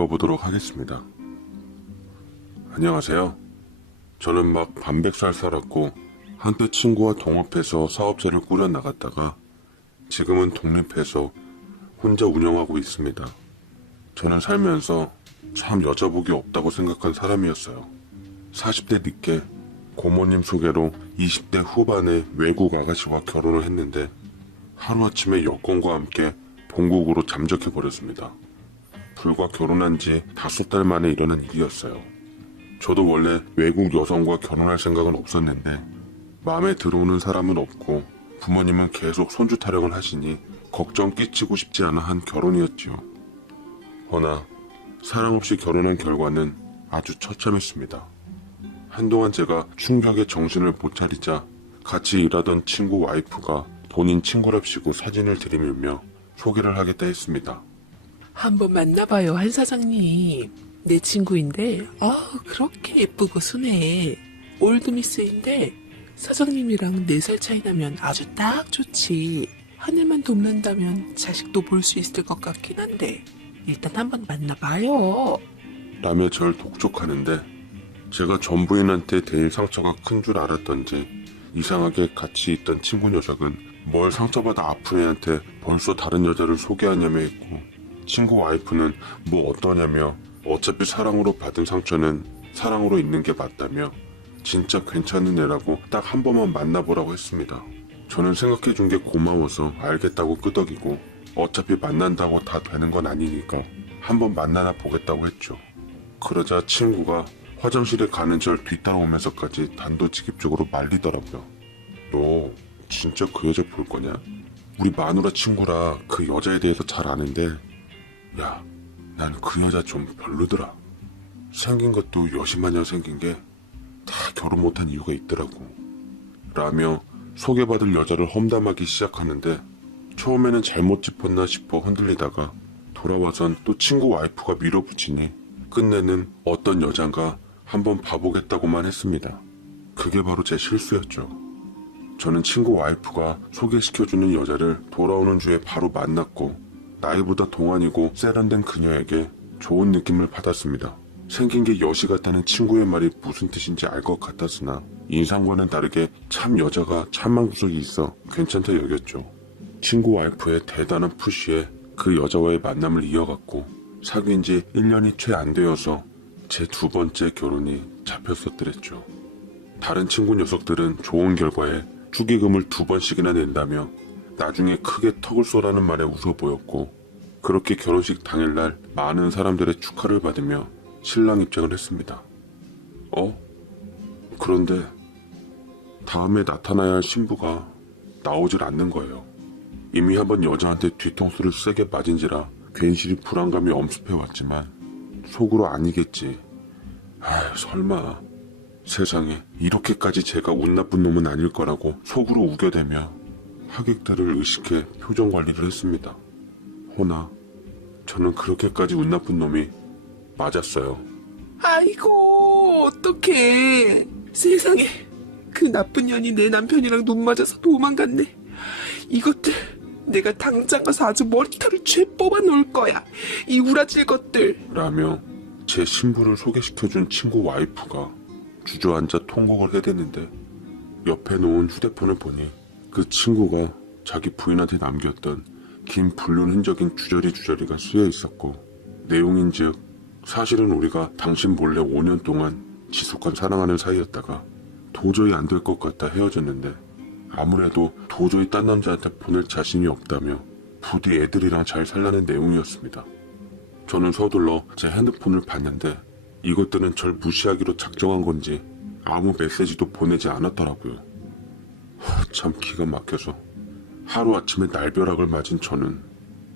읽어보도록 하겠습니다. 안녕하세요. 저는 막 반백살 살았고 한때 친구와 동업해서 사업자를 꾸려나갔다가 지금은 독립해서 혼자 운영하고 있습니다. 저는 살면서 참 여자복이 없다고 생각한 사람이었어요. 40대 늦게 고모님 소개로 20대 후반에 외국 아가씨와 결혼을 했는데 하루아침에 여권과 함께 본국으로 잠적해버렸습니다. 불과 결혼한 지 5달 만에 일어난 일이었어요. 저도 원래 외국 여성과 결혼할 생각은 없었는데 마음에 들어오는 사람은 없고 부모님은 계속 손주 타령을 하시니 걱정 끼치고 싶지 않아 한 결혼이었지요. 허나 사랑 없이 결혼한 결과는 아주 처참했습니다. 한동안 제가 충격에 정신을 못 차리자 같이 일하던 친구 와이프가 본인 친구랍시고 사진을 들이밀며 소개를 하겠다 했습니다. 한번 만나봐요, 한 사장님. 내 친구인데, 그렇게 예쁘고 순해. 올드미스인데, 사장님이랑 4살 차이 나면 아주 딱 좋지. 하늘만 돕는다면 자식도 볼 수 있을 것 같긴 한데, 일단 한번 만나봐요. 라며 절 독촉하는데 제가 전 부인한테 대일 상처가 큰 줄 알았던지 이상하게 같이 있던 친구 녀석은 뭘 상처받아 아픈 애한테 벌써 다른 여자를 소개하냐며 했고 친구 와이프는 뭐 어떠냐며 어차피 사랑으로 받은 상처는 사랑으로 있는 게 맞다며 진짜 괜찮은 애라고 딱 한 번만 만나보라고 했습니다. 저는 생각해준 게 고마워서 알겠다고 끄덕이고 어차피 만난다고 다 되는 건 아니니까 한번 만나나 보겠다고 했죠. 그러자 친구가 화장실에 가는 절 뒤따라오면서까지 단도직입적으로 말리더라고요. 너 진짜 그 여자 볼 거냐? 우리 마누라 친구라 그 여자에 대해서 잘 아는데 야, 난 그 여자 좀 별로더라. 생긴 것도 여심하냐 생긴 게 다 결혼 못한 이유가 있더라고. 라며 소개받을 여자를 험담하기 시작하는데 처음에는 잘못 짚었나 싶어 흔들리다가 돌아와선 또 친구 와이프가 밀어붙이니 끝내는 어떤 여잔가 한번 봐보겠다고만 했습니다. 그게 바로 제 실수였죠. 저는 친구 와이프가 소개시켜주는 여자를 돌아오는 주에 바로 만났고 나이보다 동안이고 세련된 그녀에게 좋은 느낌을 받았습니다. 생긴 게 여시 같다는 친구의 말이 무슨 뜻인지 알 것 같았으나 인상과는 다르게 참 여자가 참한 구석이 있어 괜찮다 여겼죠. 친구 와이프의 대단한 푸시에 그 여자와의 만남을 이어갔고 사귄 지 1년이 채 안 되어서 제 2번째 결혼이 잡혔었더랬죠. 다른 친구 녀석들은 좋은 결과에 축의금을 2번씩이나 낸다며 나중에 크게 턱을 쏘라는 말에 웃어 보였고 그렇게 결혼식 당일날 많은 사람들의 축하를 받으며 신랑 입장을 했습니다. 그런데 다음에 나타나야 할 신부가 나오질 않는 거예요. 이미 한번 여자한테 뒤통수를 세게 맞은지라 괜시리 불안감이 엄습해왔지만 속으로 아니겠지. 설마 세상에 이렇게까지 제가 운 나쁜 놈은 아닐 거라고 속으로 우겨대며 하객들을 의식해 표정 관리를 했습니다. 허나 저는 그렇게까지 운 나쁜 놈이 맞았어요. 아이고, 어떡해. 세상에, 그 나쁜 년이 내 남편이랑 눈 맞아서 도망갔네. 이것들, 내가 당장 가서 아주 머리털을 죄 뽑아 놓을 거야. 이 우라질 것들. 라며 제 신부를 소개시켜준 친구 와이프가 주저앉아 통곡을 해대는데 옆에 놓은 휴대폰을 보니 그 친구가 자기 부인한테 남겼던 긴 불륜 흔적인 주저리가 쓰여 있었고 내용인즉 사실은 우리가 당신 몰래 5년 동안 지속한 사랑하는 사이였다가 도저히 안 될 것 같다 헤어졌는데 아무래도 도저히 딴 남자한테 보낼 자신이 없다며 부디 애들이랑 잘 살라는 내용이었습니다. 저는 서둘러 제 핸드폰을 봤는데 이것들은 절 무시하기로 작정한 건지 아무 메시지도 보내지 않았더라고요. 참 기가 막혀서 하루아침에 날벼락을 맞은 저는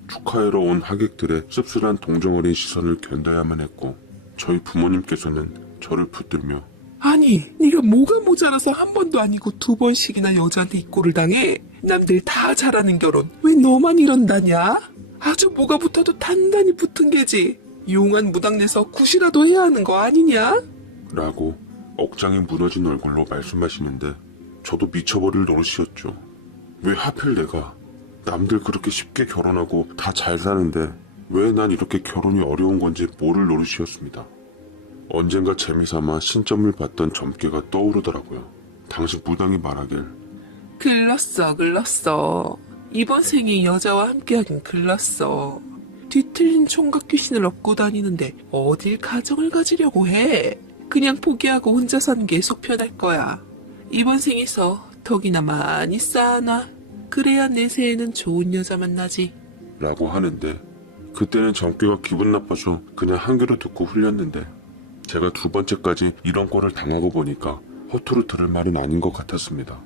축하하러 온 하객들의 씁쓸한 동정어린 시선을 견뎌야만 했고 저희 부모님께서는 저를 붙들며 아니, 네가 뭐가 모자라서 한 번도 아니고 2번씩이나 여자한테 입고를 당해? 남들 다 잘하는 결혼 왜 너만 이런다냐? 아주 뭐가 붙어도 단단히 붙은 게지. 용한 무당내서 굿이라도 해야 하는 거 아니냐? 라고 억장이 무너진 얼굴로 말씀하시는데 저도 미쳐버릴 노릇이었죠. 왜 하필 내가 남들 그렇게 쉽게 결혼하고 다 잘 사는데 왜 난 이렇게 결혼이 어려운 건지 모를 노릇이었습니다. 언젠가 재미삼아 신점을 봤던 점괘가 떠오르더라고요. 당시 무당이 말하길 글렀어. 이번 생에 여자와 함께하긴 글렀어. 뒤틀린 총각 귀신을 업고 다니는데 어딜 가정을 가지려고 해. 그냥 포기하고 혼자 사는 게 속 편할 거야. 이번 생에서 덕이나 많이 쌓아놔. 그래야 내 새해는 좋은 여자 만나지. 라고 하는데 그때는 점괘가 기분 나빠서 그냥 한 귀로 듣고 흘렸는데 제가 두 번째까지 이런 꼴을 당하고 보니까 허투루 들을 말은 아닌 것 같았습니다.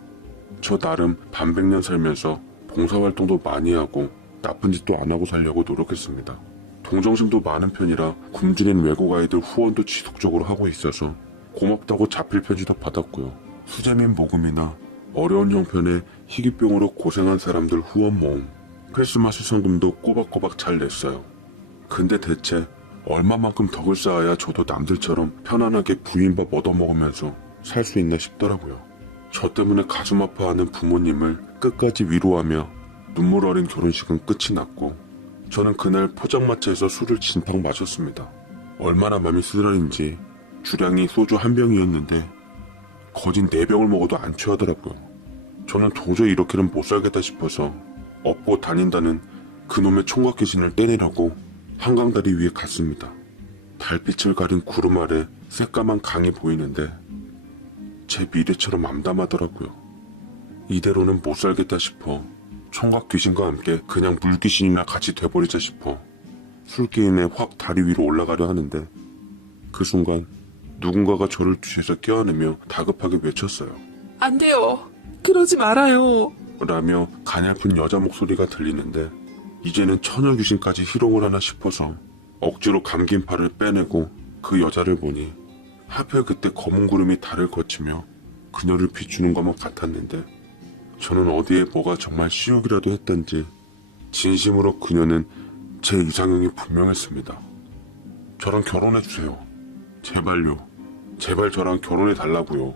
저 나름 반백년 살면서 봉사활동도 많이 하고 나쁜 짓도 안 하고 살려고 노력했습니다. 동정심도 많은 편이라 굶주린 외국 아이들 후원도 지속적으로 하고 있어서 고맙다고 자필 편지도 받았고요. 수재민 모금이나 어려운 형편에 희귀병으로 고생한 사람들 후원 모음, 크리스마스 성금도 꼬박꼬박 잘 냈어요. 근데 대체 얼마만큼 덕을 쌓아야 저도 남들처럼 편안하게 부인밥 얻어먹으면서 살 수 있나 싶더라고요. 저 때문에 가슴 아파하는 부모님을 끝까지 위로하며 눈물 어린 결혼식은 끝이 났고 저는 그날 포장마차에서 술을 진탕 마셨습니다. 얼마나 맘이 쓰라린지 주량이 소주 한 병이었는데 거진 4병을 먹어도 안 취하더라고요. 저는 도저히 이렇게는 못 살겠다 싶어서 업고 다닌다는 그놈의 총각 귀신을 떼내려고 한강다리 위에 갔습니다. 달빛을 가린 구름 아래 새까만 강이 보이는데 제 미래처럼 암담하더라고요. 이대로는 못 살겠다 싶어 총각 귀신과 함께 그냥 물귀신이나 같이 돼버리자 싶어 술기운에 확 다리 위로 올라가려 하는데 그 순간 누군가가 저를 뒤에서 껴안으며 다급하게 외쳤어요. 안 돼요. 그러지 말아요. 라며 가냘픈 여자 목소리가 들리는데 이제는 처녀 귀신까지 희롱을 하나 싶어서 억지로 감긴 팔을 빼내고 그 여자를 보니 하필 그때 검은 구름이 달을 거치며 그녀를 비추는 것만 같았는데 저는 어디에 뭐가 정말 시욕이라도 했던지 진심으로 그녀는 제 이상형이 분명했습니다. 저랑 결혼해주세요. 제발요. 제발 저랑 결혼해달라고요.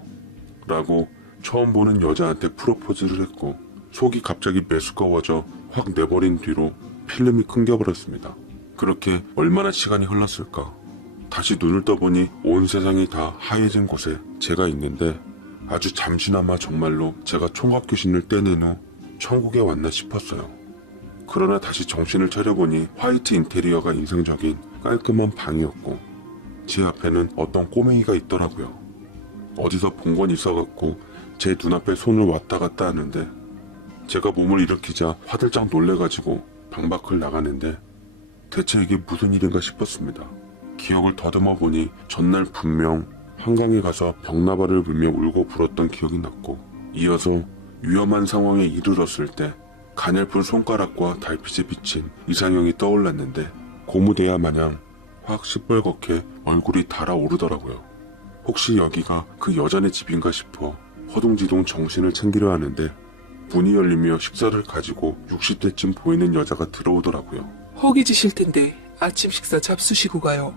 라고 처음 보는 여자한테 프로포즈를 했고 속이 갑자기 메스꺼워져 확 내버린 뒤로 필름이 끊겨버렸습니다. 그렇게 얼마나 시간이 흘렀을까. 다시 눈을 떠보니 온 세상이 다 하얘진 곳에 제가 있는데 아주 잠시나마 정말로 제가 총각 귀신을 떼낸 후 천국에 왔나 싶었어요. 그러나 다시 정신을 차려보니 화이트 인테리어가 인상적인 깔끔한 방이었고 제 앞에는 어떤 꼬맹이가 있더라고요. 어디서 본 건 있어갖고 제 눈앞에 손을 왔다 갔다 하는데 제가 몸을 일으키자 화들짝 놀래가지고 방 밖을 나가는데 대체 이게 무슨 일인가 싶었습니다. 기억을 더듬어 보니 전날 분명 한강에 가서 벽나발을 불며 울고 불었던 기억이 났고 이어서 위험한 상황에 이르렀을 때 가냘픈 손가락과 달빛에 비친 이상형이 떠올랐는데 고무대야 마냥 확 시뻘겋게 얼굴이 달아오르더라고요. 혹시 여기가 그 여자네 집인가 싶어 허둥지둥 정신을 챙기려 하는데 문이 열리며 식사를 가지고 60대쯤 보이는 여자가 들어오더라고요. 허기지실 텐데 아침 식사 잡수시고 가요.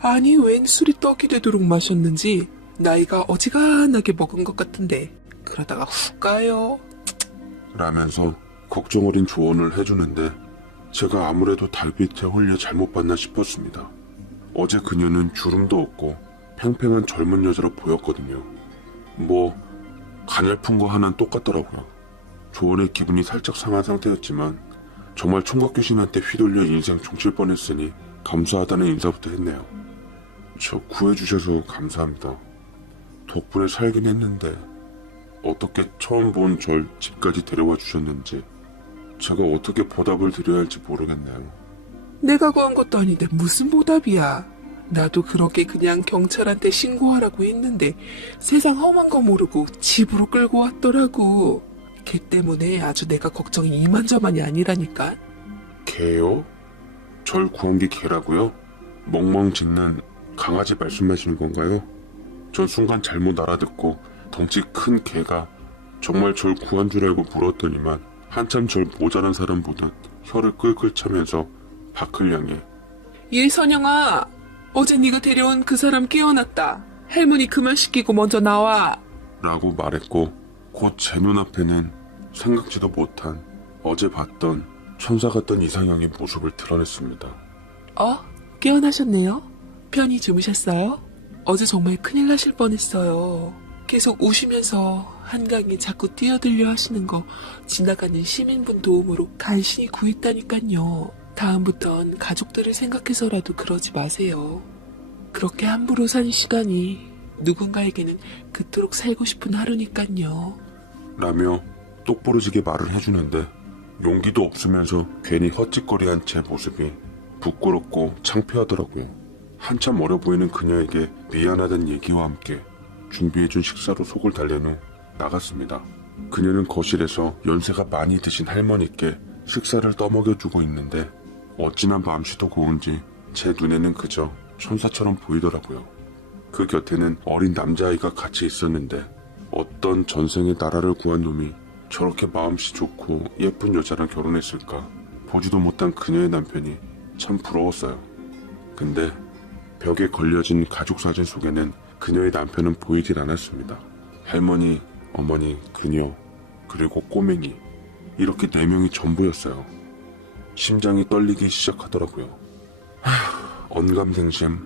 아니 웬 술이 떡이 되도록 마셨는지 나이가 어지간하게 먹은 것 같은데 그러다가 훅 가요. 라면서 걱정 어린 조언을 해주는데 제가 아무래도 달빛에 홀려 잘못 봤나 싶었습니다. 어제 그녀는 주름도 없고 팽팽한 젊은 여자로 보였거든요. 뭐 가냘픈 거 하나는 똑같더라고요. 조언의 기분이 살짝 상한 상태였지만 정말 총각 귀신한테 휘둘려 인생 종칠 뻔했으니 감사하다는 인사부터 했네요. 저 구해주셔서 감사합니다. 덕분에 살긴 했는데 어떻게 처음 본 절 집까지 데려와 주셨는지 제가 어떻게 보답을 드려야 할지 모르겠네요. 내가 구한 것도 아닌데 무슨 보답이야. 나도 그렇게 그냥 경찰한테 신고하라고 했는데 세상 험한 거 모르고 집으로 끌고 왔더라고. 걔 때문에 아주 내가 걱정이 이만저만이 아니라니까. 개요? 절 구한 게 개라고요? 멍멍 짖는 강아지 말씀하시는 건가요? 전 순간 잘못 알아듣고 덩치 큰 개가 정말 절 구한 줄 알고 물었더니만 한참 절 모자란 사람 보듯 혀를 끌끌 차면서 밖을 향해 예선영아, 어제 네가 데려온 그 사람 깨어났다. 할머니 그만 시키고 먼저 나와. 라고 말했고 곧 제 눈앞에는 생각지도 못한 어제 봤던 천사 같던 이상형의 모습을 드러냈습니다. 깨어나셨네요? 편히 주무셨어요? 어제 정말 큰일 나실 뻔했어요. 계속 우시면서 한강에 자꾸 뛰어들려 하시는 거 지나가는 시민분 도움으로 간신히 구했다니깐요. 다음부턴 가족들을 생각해서라도 그러지 마세요. 그렇게 함부로 산 시간이 누군가에게는 그토록 살고 싶은 하루니깐요. 라며 똑부러지게 말을 해주는데 용기도 없으면서 괜히 헛짓거리한 제 모습이 부끄럽고 창피하더라고요. 한참 어려 보이는 그녀에게 미안하다는 얘기와 함께 준비해준 식사로 속을 달랜 후 나갔습니다. 그녀는 거실에서 연세가 많이 드신 할머니께 식사를 떠먹여주고 있는데 어찌나 맘씨도 고운지 제 눈에는 그저 천사처럼 보이더라고요. 그 곁에는 어린 남자아이가 같이 있었는데 어떤 전생에 나라를 구한 놈이 저렇게 마음씨 좋고 예쁜 여자랑 결혼했을까. 보지도 못한 그녀의 남편이 참 부러웠어요. 근데 벽에 걸려진 가족 사진 속에는 그녀의 남편은 보이질 않았습니다. 할머니, 어머니, 그녀, 그리고 꼬맹이, 이렇게 4명이 전부였어요. 심장이 떨리기 시작하더라고요. 언감생심,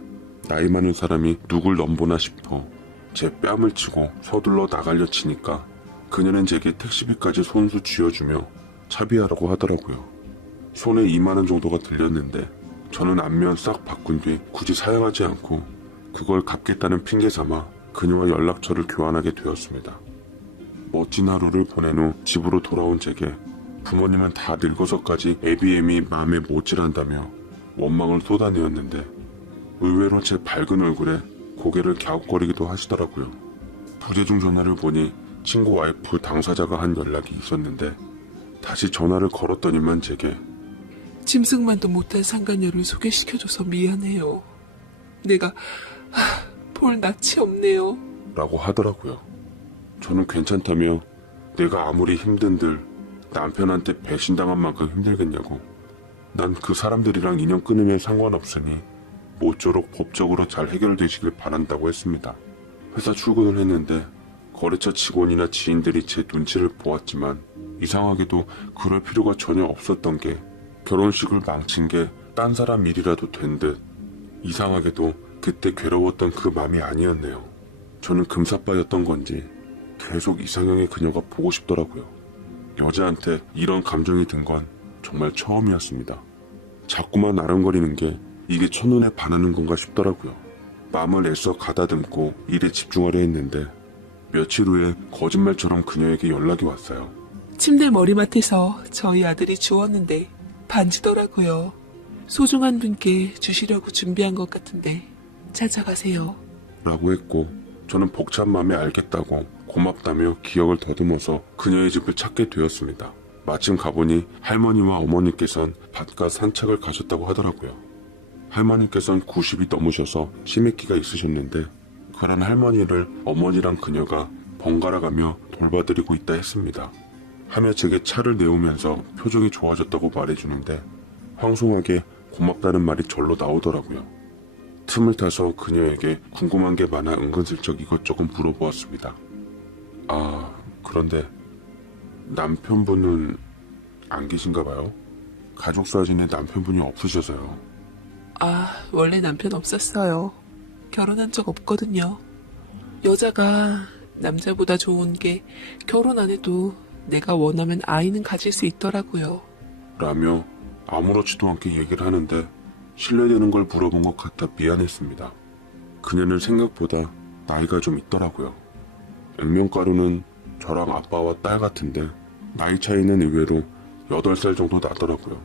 나이 많은 사람이 누굴 넘보나 싶어 제 뺨을 치고 서둘러 나가려 치니까 그녀는 제게 택시비까지 손수 쥐어주며 차비하라고 하더라고요. 손에 2만원 정도가 들렸는데 저는 안면 싹 바꾼 뒤 굳이 사양하지 않고 그걸 갚겠다는 핑계 삼아 그녀와 연락처를 교환하게 되었습니다. 멋진 하루를 보낸 후 집으로 돌아온 제게 부모님은 다 늙어서까지 애비애미 마음에 못질한다며 원망을 쏟아내었는데 의외로 제 밝은 얼굴에 고개를 갸웃거리기도 하시더라고요. 부재중 전화를 보니 친구 와이프 당사자가 한 연락이 있었는데 다시 전화를 걸었더니만 제게 짐승만도 못한 상간녀를 소개시켜줘서 미안해요. 내가 볼 낯이 없네요. 라고 하더라고요. 저는 괜찮다며 내가 아무리 힘든들 남편한테 배신당한 만큼 힘들겠냐고. 난 그 사람들이랑 인연 끊으면 상관없으니 모쪼록 법적으로 잘 해결되시길 바란다고 했습니다. 회사 출근을 했는데 거래처 직원이나 지인들이 제 눈치를 보았지만 이상하게도 그럴 필요가 전혀 없었던 게 결혼식을 망친 게 딴 사람 일이라도 된 듯 이상하게도 그때 괴로웠던 그 맘이 아니었네요. 저는 금사빠였던 건지 계속 이상형의 그녀가 보고 싶더라고요. 여자한테 이런 감정이 든 건 정말 처음이었습니다. 자꾸만 아른거리는 게 이게 첫눈에 반하는 건가 싶더라고요. 마음을 애써 가다듬고 일에 집중하려 했는데 며칠 후에 거짓말처럼 그녀에게 연락이 왔어요. 침대 머리맡에서 저희 아들이 주웠는데 반지더라고요. 소중한 분께 주시려고 준비한 것 같은데 찾아가세요. 라고 했고 저는 벅찬 마음에 알겠다고 고맙다며 기억을 더듬어서 그녀의 집을 찾게 되었습니다. 마침 가보니 할머니와 어머니께선 바깥 산책을 가셨다고 하더라고요. 할머니께선 90이 넘으셔서 치매기가 있으셨는데 그런 할머니를 어머니랑 그녀가 번갈아가며 돌봐드리고 있다 했습니다. 하며 제게 차를 내오면서 표정이 좋아졌다고 말해주는데 황송하게 고맙다는 말이 절로 나오더라고요. 틈을 타서 그녀에게 궁금한 게 많아 은근슬쩍 이것저것 물어보았습니다. 그런데 남편분은 안 계신가 봐요? 가족 사진에 남편분이 없으셔서요. 원래 남편 없었어요. 결혼한 적 없거든요. 여자가 남자보다 좋은 게 결혼 안 해도 내가 원하면 아이는 가질 수 있더라고요. 라며 아무렇지도 않게 얘기를 하는데 신뢰되는 걸 물어본 것 같아 미안했습니다. 그녀는 생각보다 나이가 좀 있더라고요. 액면가루는 저랑 아빠와 딸 같은데 나이 차이는 의외로 8살 정도 나더라고요.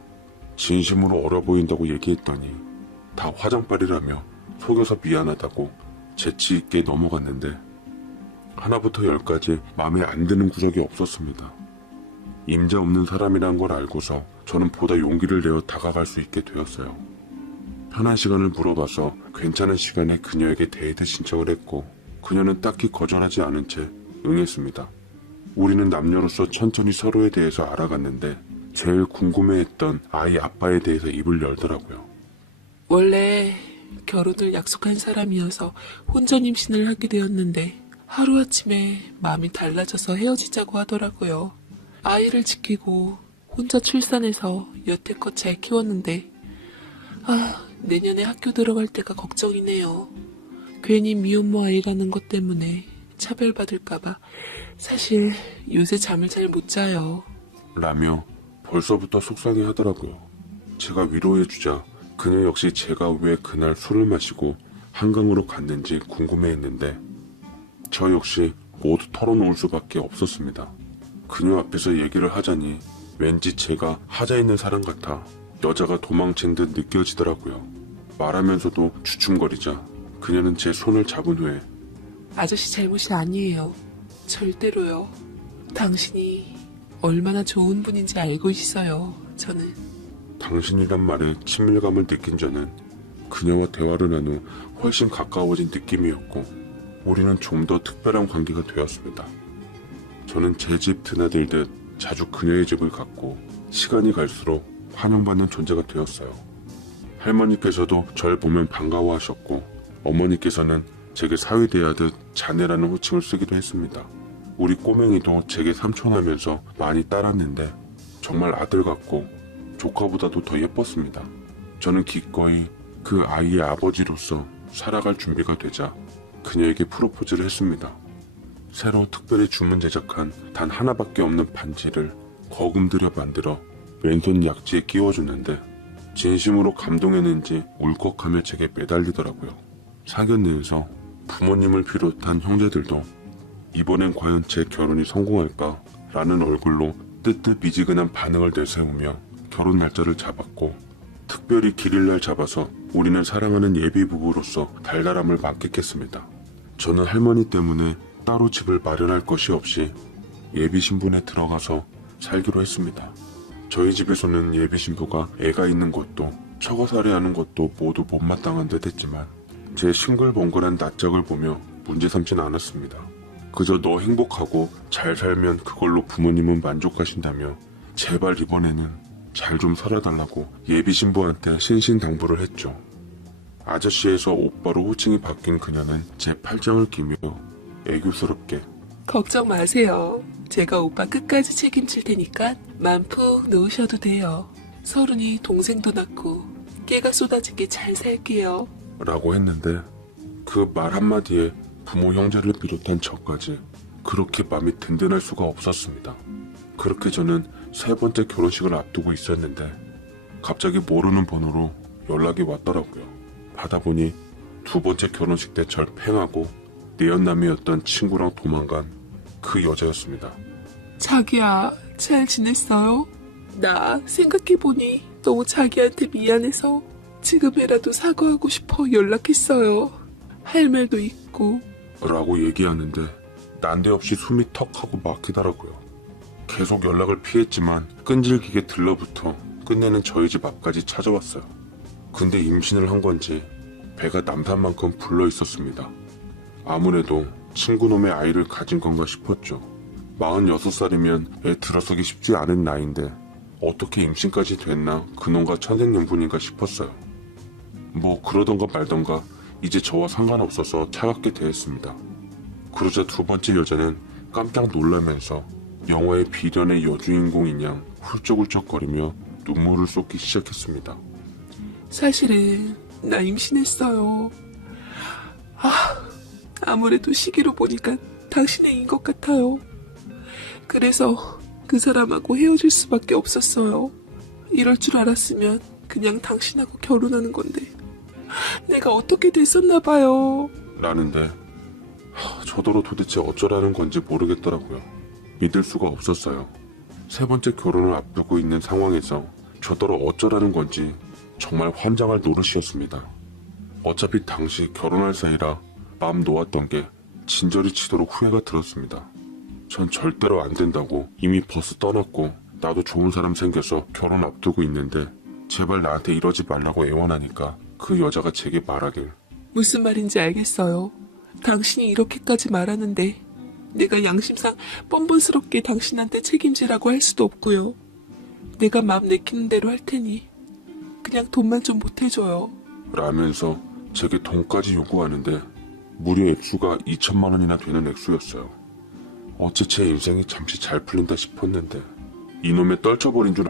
진심으로 어려 보인다고 얘기했더니 다 화장빨이라며 속여서 미안하다고 재치 있게 넘어갔는데 하나부터 10까지 마음에 안 드는 구석이 없었습니다. 임자 없는 사람이란 걸 알고서 저는 보다 용기를 내어 다가갈 수 있게 되었어요. 편한 시간을 물어봐서 괜찮은 시간에 그녀에게 데이트 신청을 했고 그녀는 딱히 거절하지 않은 채 응했습니다. 우리는 남녀로서 천천히 서로에 대해서 알아갔는데 제일 궁금해했던 아이 아빠에 대해서 입을 열더라고요. 원래 결혼을 약속한 사람이어서 혼전 임신을 하게 되었는데 하루아침에 마음이 달라져서 헤어지자고 하더라고요. 아이를 지키고 혼자 출산해서 여태껏 잘 키웠는데 내년에 학교 들어갈 때가 걱정이네요. 괜히 미혼모 아이라는 것 때문에 차별받을까봐 사실 요새 잠을 잘 못 자요. 라며 벌써부터 속상해 하더라고요. 제가 위로해주자 그녀 역시 제가 왜 그날 술을 마시고 한강으로 갔는지 궁금해했는데 저 역시 모두 털어놓을 수밖에 없었습니다. 그녀 앞에서 얘기를 하자니 왠지 제가 하자 있는 사람 같아 여자가 도망친 듯 느껴지더라고요. 말하면서도 주춤거리자 그녀는 제 손을 잡은 후에 아저씨 잘못이 아니에요. 절대로요. 당신이 얼마나 좋은 분인지 알고 있어요. 저는. 당신이란 말에 친밀감을 느낀 저는 그녀와 대화를 한 후 훨씬 가까워진 느낌이었고 우리는 좀 더 특별한 관계가 되었습니다. 저는 제 집 드나들듯 자주 그녀의 집을 갔고 시간이 갈수록 환영받는 존재가 되었어요. 할머니께서도 절 보면 반가워하셨고 어머니께서는 제게 사위대하듯 자네라는 호칭을 쓰기도 했습니다. 우리 꼬맹이도 제게 삼촌하면서 많이 따랐는데 정말 아들 같고 조카보다도 더 예뻤습니다. 저는 기꺼이 그 아이의 아버지로서 살아갈 준비가 되자 그녀에게 프로포즈를 했습니다. 새로 특별히 주문 제작한 단 하나밖에 없는 반지를 거금 들여 만들어 왼손 약지에 끼워줬는데 진심으로 감동했는지 울컥하며 제게 매달리더라고요. 사견내에서 부모님을 비롯한 형제들도 이번엔 과연 제 결혼이 성공할까? 라는 얼굴로 뜨뜻미지근한 반응을 내세우며 결혼 날짜를 잡았고 특별히 길일날 잡아서 우리는 사랑하는 예비 부부로서 달달함을 만끽했습니다. 저는 할머니 때문에 따로 집을 마련할 것이 없이 예비 신분에 들어가서 살기로 했습니다. 저희 집에서는 예비 신부가 애가 있는 것도 처가살이하는 것도 모두 못마땅한 듯 했지만 제 싱글벙글한 낯짝을 보며 문제 삼진 않았습니다. 그저 너 행복하고 잘 살면 그걸로 부모님은 만족하신다며 제발 이번에는 잘 좀 살아달라고 예비 신부한테 신신당부를 했죠. 아저씨에서 오빠로 호칭이 바뀐 그녀는 제 팔짱을 끼며 애교스럽게 걱정 마세요. 제가 오빠 끝까지 책임질 테니까 맘 푹 놓으셔도 돼요. 서른이 동생도 낳고 깨가 쏟아지게 잘 살게요. 라고 했는데 그 말 한마디에 부모 형제를 비롯한 저까지 그렇게 마음이 든든할 수가 없었습니다. 그렇게 저는 세 번째 결혼식을 앞두고 있었는데 갑자기 모르는 번호로 연락이 왔더라고요. 받아보니 두 번째 결혼식 때 절 팽하고 내연남이었던 친구랑 도망간 그 여자였습니다. 자기야, 잘 지냈어요? 나 생각해보니 너무 자기한테 미안해서 지금이라도 사과하고 싶어 연락했어요. 할 말도 있고. 라고 얘기하는데 난데없이 숨이 턱 하고 막히더라고요. 계속 연락을 피했지만 끈질기게 들러붙어 끝내는 저희 집 앞까지 찾아왔어요. 근데 임신을 한 건지 배가 남산만큼 불러 있었습니다. 아무래도 친구놈의 아이를 가진 건가 싶었죠. 46살이면 애 들어서기 쉽지 않은 나이인데 어떻게 임신까지 됐나 그놈과 천생연분인가 싶었어요. 뭐 그러던가 말던가 이제 저와 상관없어서 차갑게 대했습니다. 그러자 두 번째 여자는 깜짝 놀라면서 영화의 비련의 여주인공인 양 훌쩍훌쩍거리며 눈물을 쏟기 시작했습니다. 사실은 나 임신했어요. 아무래도 시기로 보니까 당신의 애인 것 같아요. 그래서 그 사람하고 헤어질 수밖에 없었어요. 이럴 줄 알았으면 그냥 당신하고 결혼하는 건데 내가 어떻게 됐었나 봐요. 라는데 저더러 도대체 어쩌라는 건지 모르겠더라고요. 믿을 수가 없었어요. 세 번째 결혼을 앞두고 있는 상황에서 저더러 어쩌라는 건지 정말 환장할 노릇이었습니다. 어차피 당시 결혼할 사이라 마음 놓았던 게 진저리 치도록 후회가 들었습니다. 전 절대로 안 된다고 이미 벌써 떠났고 나도 좋은 사람 생겨서 결혼 앞두고 있는데 제발 나한테 이러지 말라고 애원하니까 그 여자가 제게 말하길 무슨 말인지 알겠어요. 당신이 이렇게까지 말하는데 내가 양심상 뻔뻔스럽게 당신한테 책임지라고 할 수도 없고요. 내가 마음 내키는 대로 할 테니 그냥 돈만 좀 보태줘요. 라면서 제게 돈까지 요구하는데 무려 액수가 2천만 원이나 되는 액수였어요. 어째 제 인생이 잠시 잘 풀린다 싶었는데 이놈에 떨쳐버린 줄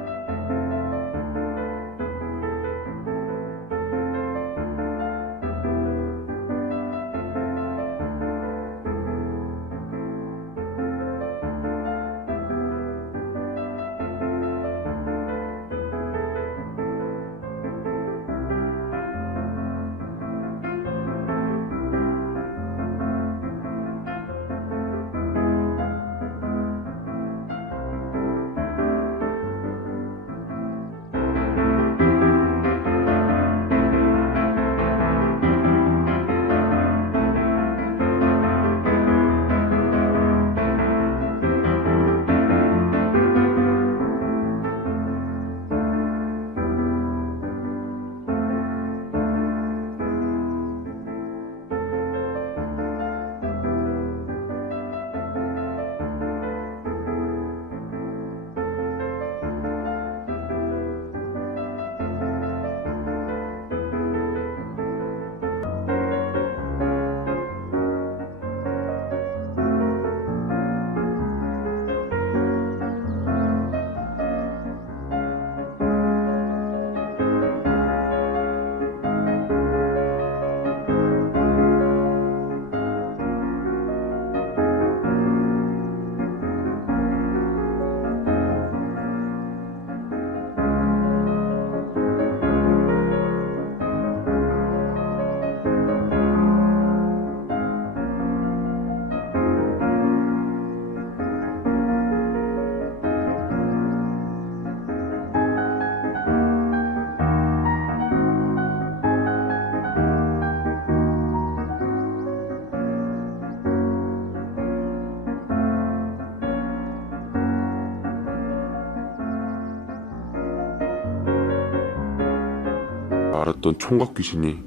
알았던 총각 귀신이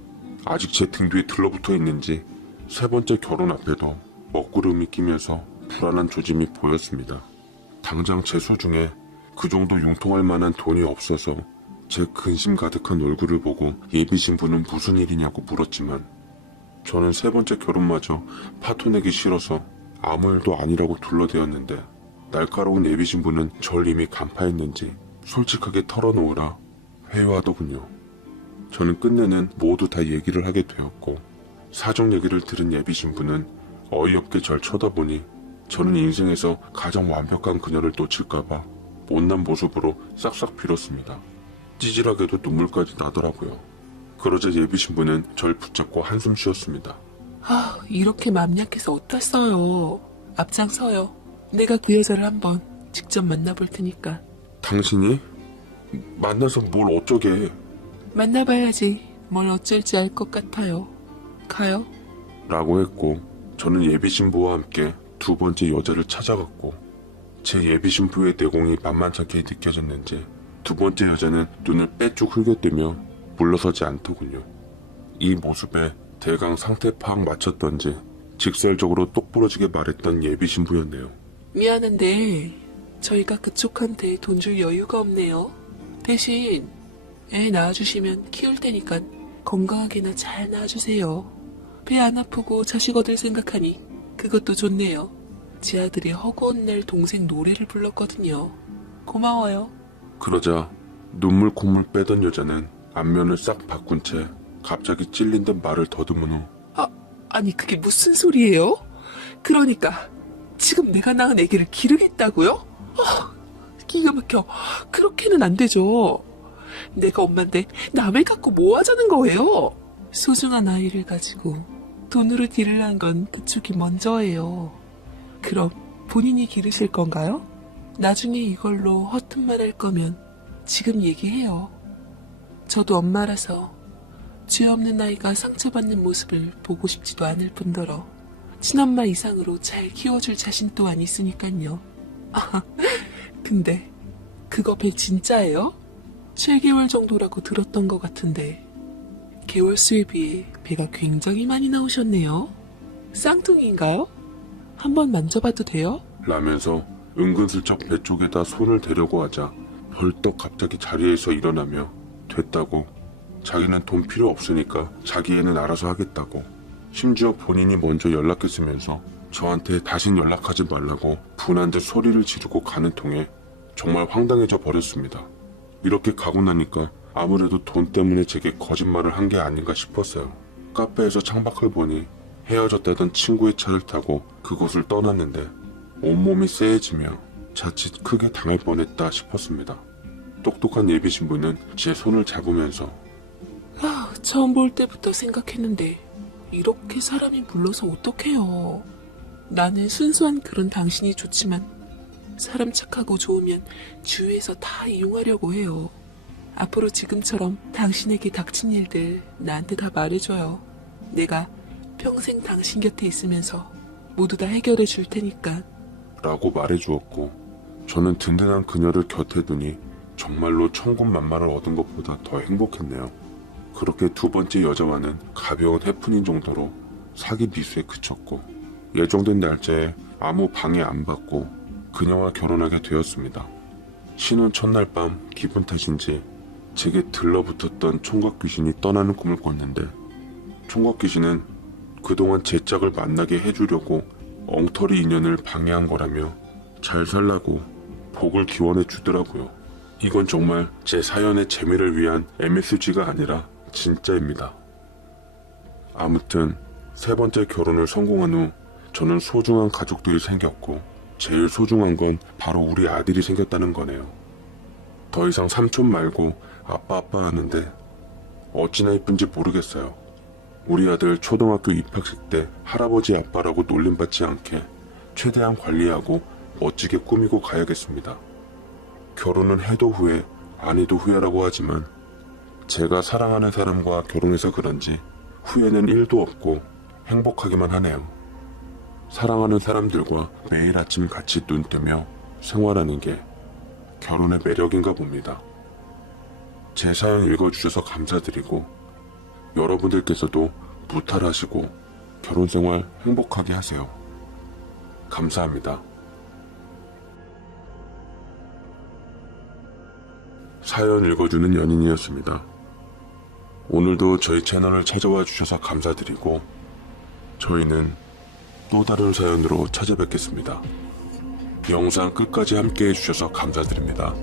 아직 제 등 뒤에 들러붙어 있는지 세 번째 결혼 앞에도 먹구름이 끼면서 불안한 조짐이 보였습니다. 당장 제 수중에 그 정도 융통할 만한 돈이 없어서 제 근심 가득한 얼굴을 보고 예비 신부는 무슨 일이냐고 물었지만 저는 세 번째 결혼마저 파토내기 싫어서 아무 일도 아니라고 둘러대었는데 날카로운 예비 신부는 절 이미 간파했는지 솔직하게 털어놓으라 회유하더군요. 저는 끝내는 모두 다 얘기를 하게 되었고 사정 얘기를 들은 예비 신부는 어이없게 절 쳐다보니 저는 인생에서 가장 완벽한 그녀를 놓칠까봐 못난 모습으로 싹싹 빌었습니다. 찌질하게도 눈물까지 나더라고요. 그러자 예비 신부는 절 붙잡고 한숨 쉬었습니다. 아, 이렇게 맘 약해서 어떻어요. 앞장서요. 내가 그 여자를 한번 직접 만나볼 테니까. 당신이? 만나서 뭘 어쩌게. 만나봐야지 뭘 어쩔지 알 것 같아요. 가요. 라고 했고 저는 예비 신부와 함께 두 번째 여자를 찾아갔고 제 예비 신부의 내공이 만만찮게 느껴졌는지 두 번째 여자는 눈을 빼쭉 흘겨대며 물러서지 않더군요. 이 모습에 대강 상태 파악 마쳤던지 직설적으로 똑부러지게 말했던 예비 신부였네요. 미안한데 저희가 그쪽한테 돈 줄 여유가 없네요. 대신 애 낳아주시면 키울 테니까 건강하게나 잘 낳아주세요. 배 안 아프고 자식 얻을 생각하니 그것도 좋네요. 제 아들이 허구한 날 동생 노래를 불렀거든요. 고마워요. 그러자 눈물 콧물 빼던 여자는 안면을 싹 바꾼 채 갑자기 찔린 듯 말을 더듬은 후 아니 그게 무슨 소리예요? 그러니까 지금 내가 낳은 아기를 기르겠다고요? 기가 막혀. 그렇게는 안 되죠. 내가 엄마인데 남을 갖고 뭐 하자는 거예요? 소중한 아이를 가지고 돈으로 기르는 건 그쪽이 먼저예요. 그럼 본인이 기르실 건가요? 나중에 이걸로 허튼 말 할 거면 지금 얘기해요. 저도 엄마라서 죄 없는 아이가 상처받는 모습을 보고 싶지도 않을 뿐더러 친엄마 이상으로 잘 키워줄 자신 또한 있으니깐요. 근데 그거 배 진짜예요? 7개월 정도라고 들었던 것 같은데 개월수에 비해 배가 굉장히 많이 나오셨네요. 쌍둥이인가요? 한번 만져봐도 돼요? 라면서 은근슬쩍 배 쪽에다 손을 대려고 하자 벌떡 갑자기 자리에서 일어나며 됐다고 자기는 돈 필요 없으니까 자기 애는 알아서 하겠다고 심지어 본인이 먼저 연락했으면서 저한테 다신 연락하지 말라고 분한 듯 소리를 지르고 가는 통에 정말 황당해져 버렸습니다. 이렇게 가고 나니까 아무래도 돈 때문에 제게 거짓말을 한 게 아닌가 싶었어요. 카페에서 창밖을 보니 헤어졌다던 친구의 차를 타고 그곳을 떠났는데 온몸이 쎄해지며 자칫 크게 당할 뻔했다 싶었습니다. 똑똑한 예비 신부는 제 손을 잡으면서 처음 볼 때부터 생각했는데 이렇게 사람이 물러서 어떡해요. 나는 순수한 그런 당신이 좋지만 사람 착하고 좋으면 주위에서 다 이용하려고 해요. 앞으로 지금처럼 당신에게 닥친 일들 나한테 다 말해줘요. 내가 평생 당신 곁에 있으면서 모두 다 해결해 줄 테니까. 라고 말해주었고 저는 든든한 그녀를 곁에 두니 정말로 천군만마를 얻은 것보다 더 행복했네요. 그렇게 두 번째 여자와는 가벼운 해프닝 정도로 사기 미수에 그쳤고 예정된 날짜에 아무 방해 안 받고 그녀와 결혼하게 되었습니다. 신혼 첫날 밤 기분 탓인지 제게 들러붙었던 총각 귀신이 떠나는 꿈을 꿨는데 총각 귀신은 그동안 제 짝을 만나게 해주려고 엉터리 인연을 방해한 거라며 잘 살라고 복을 기원해 주더라고요. 이건 정말 제 사연의 재미를 위한 MSG가 아니라 진짜입니다. 아무튼 세 번째 결혼을 성공한 후 저는 소중한 가족들이 생겼고 제일 소중한 건 바로 우리 아들이 생겼다는 거네요. 더 이상 삼촌 말고 아빠 하는데 어찌나 이쁜지 모르겠어요. 우리 아들 초등학교 입학식 때 할아버지 아빠라고 놀림받지 않게 최대한 관리하고 멋지게 꾸미고 가야겠습니다. 결혼은 해도 후회, 안 해도 후회라고 하지만 제가 사랑하는 사람과 결혼해서 그런지 후회는 1도 없고 행복하기만 하네요. 사랑하는 사람들과 매일 아침 같이 눈 뜨며 생활하는 게 결혼의 매력인가 봅니다. 제 사연 읽어주셔서 감사드리고 여러분들께서도 무탈하시고 결혼생활 행복하게 하세요. 감사합니다. 사연 읽어주는 연인이었습니다. 오늘도 저희 채널을 찾아와 주셔서 감사드리고 저희는 또 다른 사연으로 찾아뵙겠습니다. 영상 끝까지 함께 해주셔서 감사드립니다.